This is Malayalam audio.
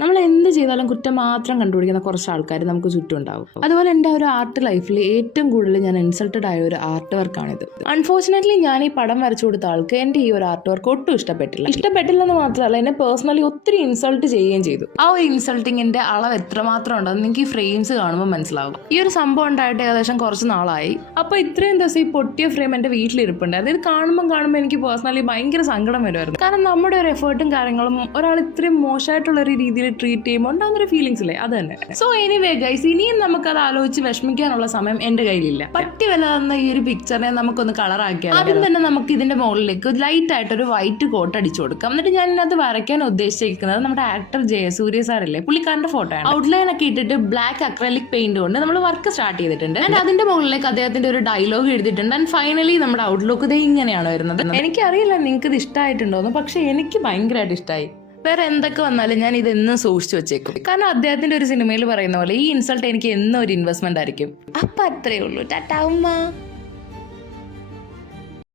നമ്മൾ എന്ത് ചെയ്താലും കുറ്റം മാത്രം കണ്ടുപിടിക്കുന്ന കുറച്ച് ആൾക്കാർ നമുക്ക് ചുറ്റും ഉണ്ടാവും. അതുപോലെ എൻ്റെ ഒരു ആർട്ട് ലൈഫിൽ ഏറ്റവും കൂടുതൽ ഞാൻ ഇൻസൾട്ടഡ് ആയ ഒരു ആർട്ട് വർക്കാണിത്. അൺഫോർച്ചുനേറ്റ്ലി ഞാൻ ഈ പടം വരച്ചു കൊടുത്ത ആൾക്ക് എൻ്റെ ഈ ഒരു ആർട്ട് വർക്ക് ഒട്ടും ഇഷ്ടപ്പെട്ടില്ലെന്ന് മാത്രമല്ല, എന്നെ പേഴ്സണലി ഒത്തിരി ഇൻസൾട്ട് ചെയ്യുകയും ചെയ്തു. ആ ഒരു ഇൻസൾട്ടിങ്ങിന്റെ അളവ് എത്രമാത്രം ഉണ്ടെന്ന് നിങ്ങൾക്ക് ഈ ഫ്രെയിംസ് കാണുമ്പോൾ മനസ്സിലാവും. ഈ ഒരു സംഭവം ഉണ്ടായിട്ട് ഏകദേശം കുറച്ച് നാളായി. അപ്പോൾ ഇത്രയും ദിവസം ഈ പൊട്ടിയ ഫ്രെയിം എൻ്റെ വീട്ടിലിരിപ്പുണ്ട്. അതായത് കാണുമ്പോൾ എനിക്ക് പേഴ്സണലി ഭയങ്കര സങ്കടം വരുമായിരുന്നു. കാരണം നമ്മുടെ ഒരു എഫേർട്ടും കാര്യങ്ങളും ഒരാൾ ഇത്രയും മോശമായിട്ടുള്ള ഒരു രീതിയിൽ ട്രീറ്റ് ചെയ്യുമ്പോൾ ഉണ്ടാകുന്ന ഒരു ഫീലിങ്സ് ഇല്ലേ, അത് തന്നെ. സോ എനിവേ ഗൈസ്, ഇനിയും നമുക്കത് ആലോചിച്ച് വിഷമിക്കാനുള്ള സമയം എൻ്റെ കയ്യിലില്ല. പട്ടി വില തന്ന ഈ ഒരു പിക്ചറിനെ നമുക്കൊന്ന് കളറാക്കിയാൽ ആദ്യം തന്നെ നമുക്ക് ഇതിന്റെ മുകളിലേക്ക് ലൈറ്റ് ആയിട്ടൊരു വൈറ്റ് കോട്ട് അടിച്ചു കൊടുക്കാം. എന്നിട്ട് ഞാൻ ഇതിനകത്ത് വരയ്ക്കാൻ ഉദ്ദേശിച്ചിരിക്കുന്നത് നമ്മുടെ ആക്ടർ ജയസൂര്യ സാറില്ലേ, പുള്ളിക്കാരന്റെ ഫോട്ടോ ആണ്. ഔട്ട്ലൈൻ ഒക്കെ ഇട്ടിട്ട് ബ്ലാക്ക് അക്രലിക് പെയിന്റ് കൊണ്ട് നമ്മൾ വർക്ക് സ്റ്റാർട്ട് ചെയ്തിട്ടുണ്ട്. ആൻഡ് അതിന്റെ മുകളിലേക്ക് അദ്ദേഹത്തിന്റെ ഒരു ഡയലോഗ് എഴുതിയിട്ടുണ്ട്. ആൻഡ് ഫൈനലി നമ്മുടെ ഔട്ട്ലുക്ക് ഇത് ഇങ്ങനെയാണ് വരുന്നത്. എനിക്കറിയില്ല നിങ്ങൾക്ക് ഇത് ഇഷ്ടമായിട്ടുണ്ടോന്ന്, പക്ഷെ എനിക്ക് ഭയങ്കരമായിട്ട് ഇഷ്ടമായി. വേറെ എന്തൊക്കെ വന്നാലും ഞാൻ ഇതെന്നും സൂക്ഷിച്ചു വെച്ചേക്കും. കാരണം അദ്ദേഹത്തിന്റെ ഒരു സിനിമയിൽ പറയുന്ന പോലെ ഈ ഇൻസൾട്ട് എനിക്ക് എന്നും ഒരു ഇൻവെസ്റ്റ്മെന്റ് ആയിരിക്കും. അപ്പൊ അത്രേ ഉള്ളൂ. ടാറ്റാ ഉമ്മ.